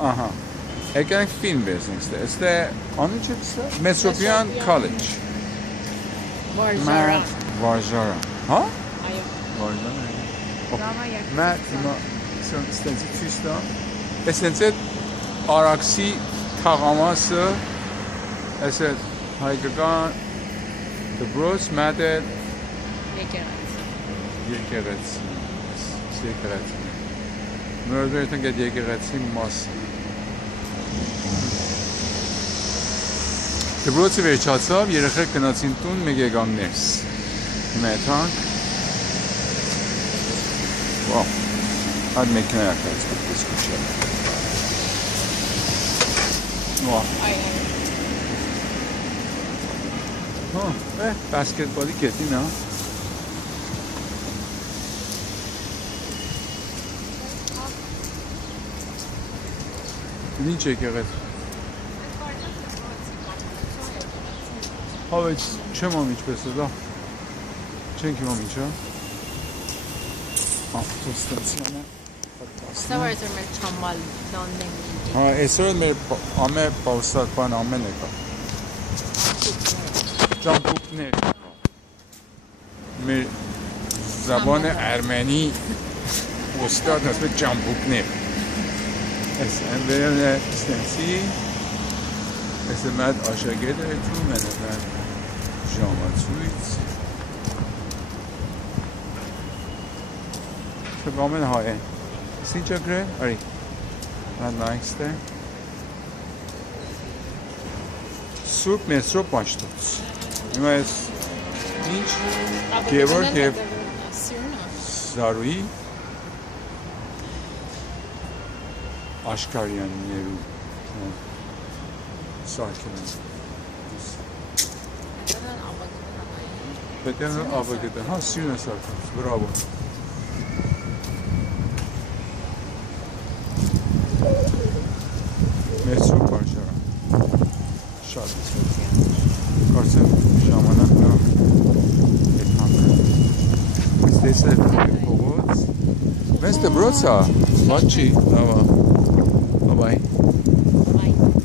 Ահա։ Եկանք ֆիլմ վերցնենք ստե։ Ստե անունը չէ՞։ Metropolitan College։ Վարժարա։ Հա? Այո։ Վարժարա։ Մատ հիմա ստենցի ցույց տա։ Էսենց է Արաքսի թաղամասը, այս է հայկական դպրոց, մատ է եկեղեցի։ Նոր վերթենք այդ եկեղեցի մասը։ Դպրոցը վերջացավ, երեխեք գնացին տուն, մեկ եկան ներս։ Հիմա եթանք։ Վաու, այդ մեքենա յակայց կտպես կուչել։ Վաու։ Բասկետբոլի կետին, հա։ Ինչ եկեղեցի։ Հավեջ չեմ ամ ինչպես է դա։ Չենք իմամ ինչ է։ Ստացի ամեն։ Սա որ էր մեր չամալ դաննեն։ Հա, այսօր մեր ամե պաուսատ բան ամեն եկա։ Ճամպուկներ։ Մեր զաբանը արմենի ոստاد ասում է ճամպուկներ։ Այս ամբերն է ստենցի, այս է մատ աշագետ է էթում, են է մատ ժամացույց, թգամեն հայ է, սինչ է գրել, արի, մատ նայքստ է, Սուրբ Մեսրո Պաշտոց, հիմա ես ինչ, Գևորգ և Զարուի, Աշկարյաններու սարքել են։ Պետերն ավագետը, հա, սյուն է սարքել, բրավո։ Մեսրո պարշարա, շատ կարծեմ ժամանակն էտ հանքը։ Ստես է փողոց, մեզ դպրոց է, բաց չի, լավա, բայ։